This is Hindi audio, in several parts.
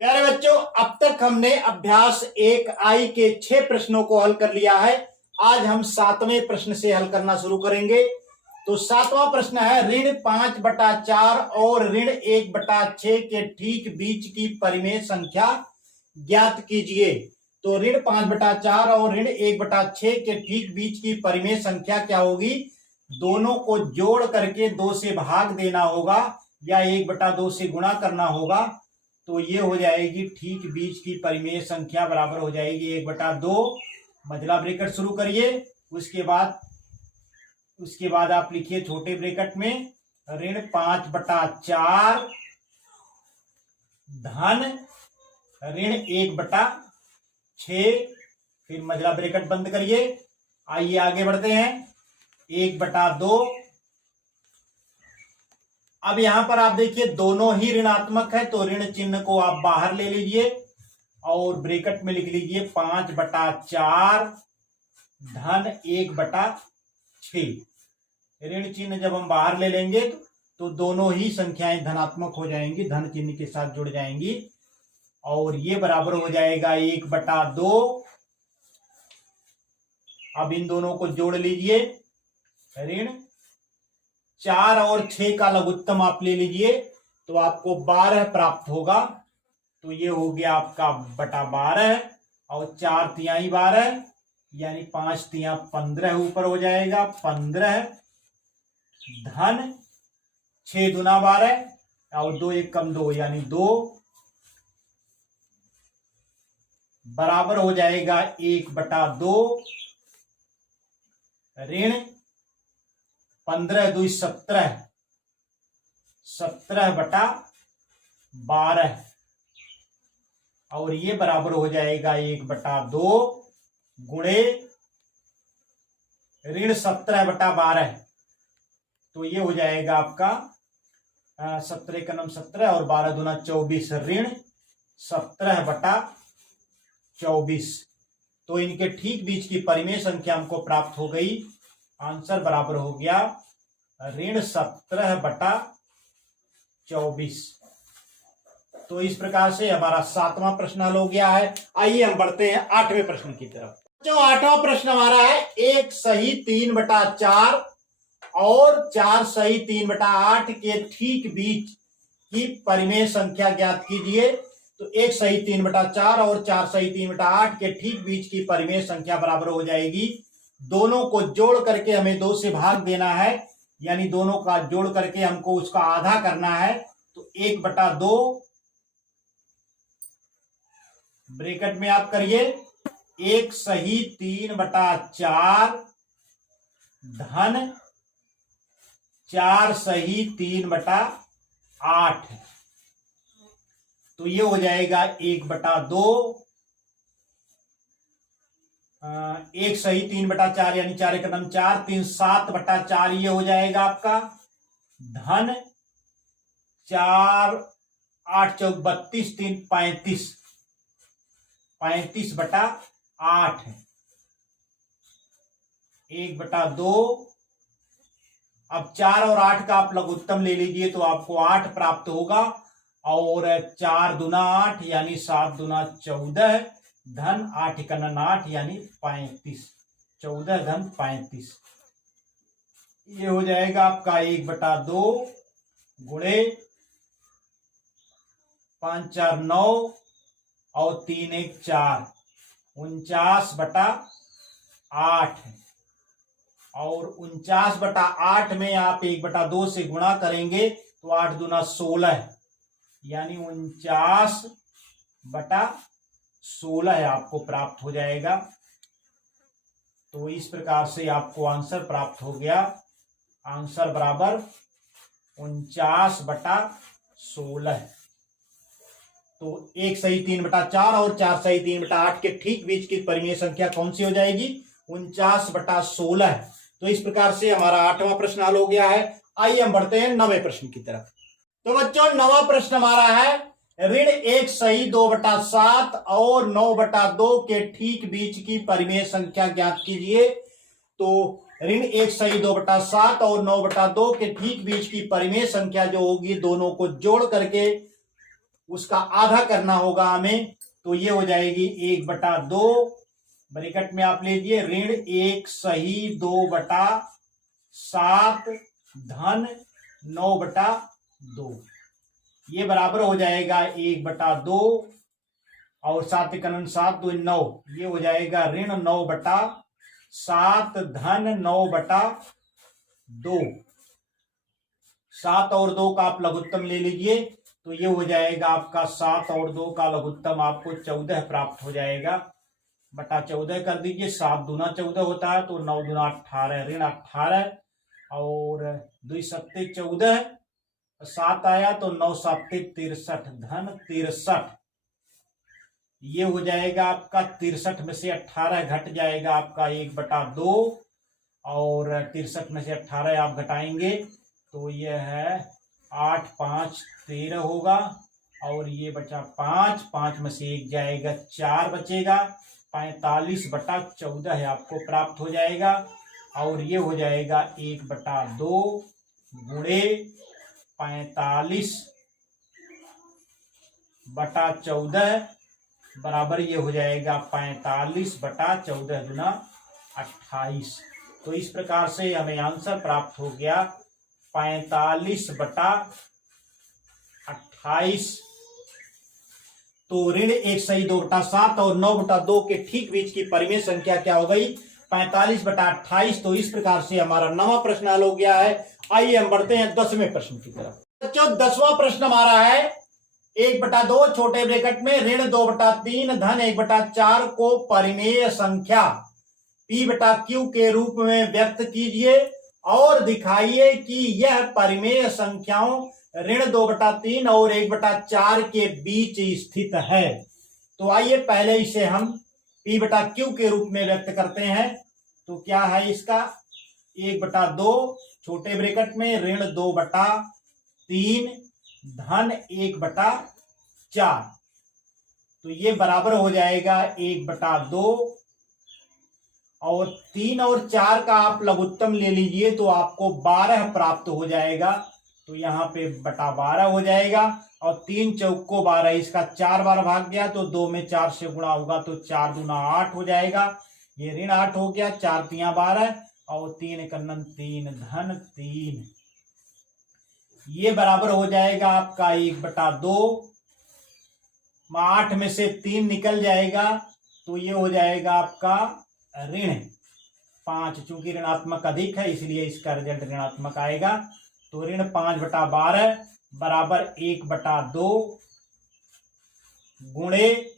प्यारे बच्चों, अब तक हमने अभ्यास 1I के 6 प्रश्नों को हल कर लिया है। आज हम 7वें प्रश्न से हल करना शुरू करेंगे। तो 7वां प्रश्न है, ऋण 5/4 और ऋण 1/6 के ठीक बीच की परिमेय संख्या ज्ञात कीजिए। तो ऋण 5/4 और ऋण 1/6 के ठीक बीच की परिमेय संख्या क्या होगी? दोनों को जोड़ करके 2 से भाग देना होगा या 1/2 से गुणा करना होगा। तो ये हो जाएगी ठीक बीच की परिमेय संख्या बराबर हो जाएगी 1/2। मझला ब्रैकेट शुरू करिए। उसके बाद आप लिखिए छोटे ब्रैकेट में ऋण 5/4 धन ऋण 1/6, फिर मझला ब्रैकेट बंद करिए। आइए आगे बढ़ते हैं। 1/2। अब यहां पर आप देखिए दोनों ही ऋणात्मक है, तो ऋण चिन्ह को आप बाहर ले लीजिए और ब्रैकेट में लिख लीजिए 5/4 धन 1/6। ऋण चिन्ह जब हम बाहर ले लेंगे तो दोनों ही संख्याएं धनात्मक हो जाएंगी, धन चिन्ह के साथ जुड़ जाएंगी और ये बराबर हो जाएगा 1/2। अब इन दोनों को जोड़ लीजिए। ऋण 4 और 6 का लघुत्तम आप ले लीजिए तो आपको 12 प्राप्त होगा। तो ये हो गया आपका बटा 12 और 4 तिहाई 12 यानी 5 तिहा 15 ऊपर हो जाएगा। 15 धन 6 दूना 12 और 2 1 कम 2 यानी 2 बराबर हो जाएगा 1/2। ऋण 15 2 17, 17/12 और ये बराबर हो जाएगा 1/2 गुणे ऋण 17/12। तो ये हो जाएगा आपका 17 का नम 17 और 12 दूना 24, ऋण 17/24। तो इनके ठीक बीच की परिमेय संख्या हमको प्राप्त हो गई। आंसर बराबर हो गया ऋण 17/24। तो इस प्रकार से हमारा 7वां प्रश्न हल हो गया है। आइए हम बढ़ते हैं 8वें प्रश्न की तरफ। जो 8वां प्रश्न हमारा है, 1 सही 3/4 और 4 सही 3/8 के ठीक बीच की परिमेय संख्या ज्ञात कीजिए। तो 1 सही 3/4 और 4 सही 3/8 के ठीक बीच की परिमेय संख्या बराबर हो जाएगी। दोनों को जोड़ करके हमें 2 से भाग देना है, यानी दोनों का जोड़ करके हमको उसका आधा करना है। तो 1/2 ब्रैकेट में आप करिए 1 सही 3/4 धन 4 सही 3/8। तो ये हो जाएगा 1/2। 1 सही 3/4 यानी 4 1 4, 3 7/4 ये हो जाएगा आपका धन 4 8 4 32, 3 35, 35/8। 1/2। अब 4 और 8 का आप लघुत्तम ले लीजिए तो आपको 8 प्राप्त होगा और 4 दूना 8 यानी 7 दूना 14 धन 8 1 8 यानी 35, 14 धन 35। ये हो जाएगा आपका 1/2 गुणे 5 4 9 और 3 1 4, 49/8 और 49/8 में आप 1/2 से गुणा करेंगे तो 8 दूना 16 यानी 49/16 आपको प्राप्त हो जाएगा। तो इस प्रकार से आपको आंसर प्राप्त हो गया। आंसर बराबर 49/16। तो 1 सही 3/4 और 4 सही 3/8 के ठीक बीच की परिमेय संख्या कौन सी हो जाएगी? 49/16। तो इस प्रकार से हमारा 8वां प्रश्न हल हो गया है। आइए हम बढ़ते हैं 9वें प्रश्न की तरफ। तो बच्चों 9वां प्रश्न हमारा है, ऋण 1 सही 2/7 और 9/2 के ठीक बीच की परिमेय संख्या ज्ञात कीजिए। तो ऋण 1 सही 2/7 और 9/2 के ठीक बीच की परिमेय संख्या जो होगी, दोनों को जोड़ करके उसका आधा करना होगा हमें, तो ये हो जाएगी 1/2, ब्रैकेट में आप लीजिए ऋण 1 सही 2/7 धन 9/2, ये बराबर हो जाएगा 1/2 और 7 × 7 2 9, ये हो जाएगा ऋण 9/7 धन 9/2। 7 और 2 का आप लघुत्तम ले लीजिए, तो ये हो जाएगा आपका 7 और 2 का लघुत्तम आपको 14 प्राप्त हो जाएगा, बटा 14 कर दीजिए। 7 दूना 14 होता है, तो 9 दूना 18, ऋण 18 और 2 7 14, 7 आया तो 9 7 63 धन 63, ये हो जाएगा आपका 63 में से 18 घट जाएगा आपका 1/2 और 63 में से 18 आप घटाएंगे तो ये है 8 5 13 होगा और ये बचा 5, 5 में से 1 जाएगा 4 बचेगा, 45/14 है आपको प्राप्त हो जाएगा और ये हो जाएगा 1/2 गुणे 45/14 बराबर ये हो जाएगा 45/14 गुना 28। तो इस प्रकार से हमें आंसर प्राप्त हो गया 45/28। तो ऋण 1 सही 2/7 और 9/2 के ठीक बीच की परिमेय संख्या क्या हो गई? 45/28। तो इस प्रकार से हमारा 9वां प्रश्न हल हो गया है। आइए हम बढ़ते हैं 10वें प्रश्न की तरफ। बच्चों 10वां प्रश्न हमारा है 1/2 छोटे ब्रैकेट में ऋण 2/3 धन 1/4 को परिमेय संख्या P/Q के रूप में व्यक्त कीजिए और दिखाइए कि यह परिमेय संख्याओं ऋण 2/3 और 1/4 के बीच स्थित है। तो आइए पहले इसे हम P/Q के रूप में व्यक्त करते हैं। तो क्या है इसका 1/2 छोटे ब्रैकेट में ऋण 2/3 धन 1/4, तो ये बराबर हो जाएगा 1/2 और 3 और 4 का आप लघुत्तम ले लीजिए तो आपको 12 प्राप्त हो जाएगा। तो यहाँ पे बटा 12 हो जाएगा और 3 चौको 12, इसका 4 बार भाग गया तो 2 में 4 से गुणा होगा तो 4 दूना 8 हो जाएगा। ये ऋण 8 हो गया, 4 3 12 और 3 एकन्नन 3 धन 3, ये बराबर हो जाएगा आपका 1/2। 8 में से 3 निकल जाएगा तो ये हो जाएगा आपका ऋण 5, चूंकि ऋणात्मक अधिक है इसलिए इसका रिजल्ट ऋणात्मक आएगा। तो ऋण 5/12 बराबर 1/2 गुणे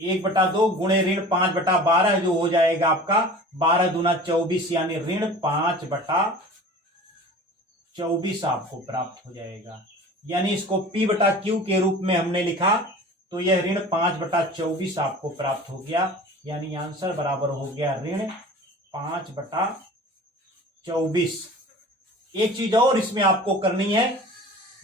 1/2 गुणे ऋण 5/12 जो हो जाएगा आपका 12 दूना 24 यानी ऋण 5/24 आपको प्राप्त हो जाएगा। यानी इसको P/Q के रूप में हमने लिखा तो यह ऋण 5/24 आपको प्राप्त हो गया, यानी आंसर बराबर हो गया ऋण 5/24। एक चीज और इसमें आपको करनी है,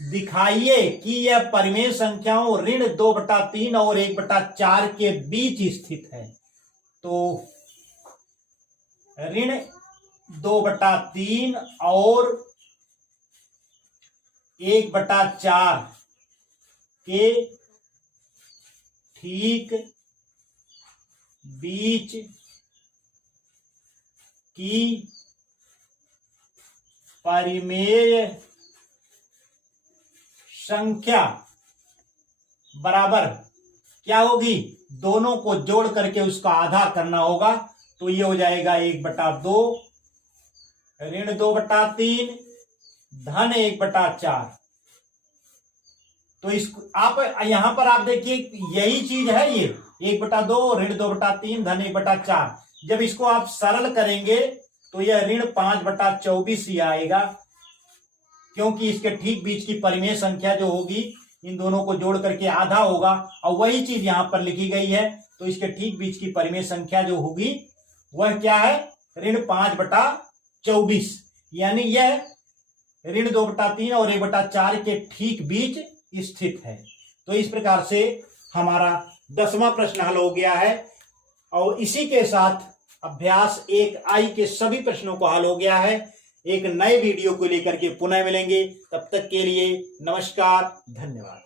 दिखाइए कि यह परिमेय संख्याओं ऋण 2/3 और 1/4 के बीच स्थित है। तो ऋण 2/3 और 1/4 के ठीक बीच की परिमेय संख्या बराबर क्या होगी? दोनों को जोड़ करके उसका आधा करना होगा। तो ये हो जाएगा 1/2 ऋण 2/3 धन 1/4। तो इस आप यहां पर आप देखिए यही चीज है, ये 1/2 ऋण 2/3 धन 1/4। जब इसको आप सरल करेंगे तो यह ऋण 5/24 ही आएगा, क्योंकि इसके ठीक बीच की परिमेय संख्या जो होगी इन दोनों को जोड़ करके आधा होगा और वही चीज यहां पर लिखी गई है। तो इसके ठीक बीच की परिमेय संख्या जो होगी वह क्या है? ऋण 5/24, यानी यह ऋण 2/3 और 1/4 के ठीक बीच स्थित है। तो इस प्रकार से हमारा 10वां प्रश्न हल हो गया है और इसी के साथ अभ्यास 1I के सभी प्रश्नों को हल हो गया है। एक नए वीडियो को लेकर के पुनः मिलेंगे। तब तक के लिए नमस्कार, धन्यवाद।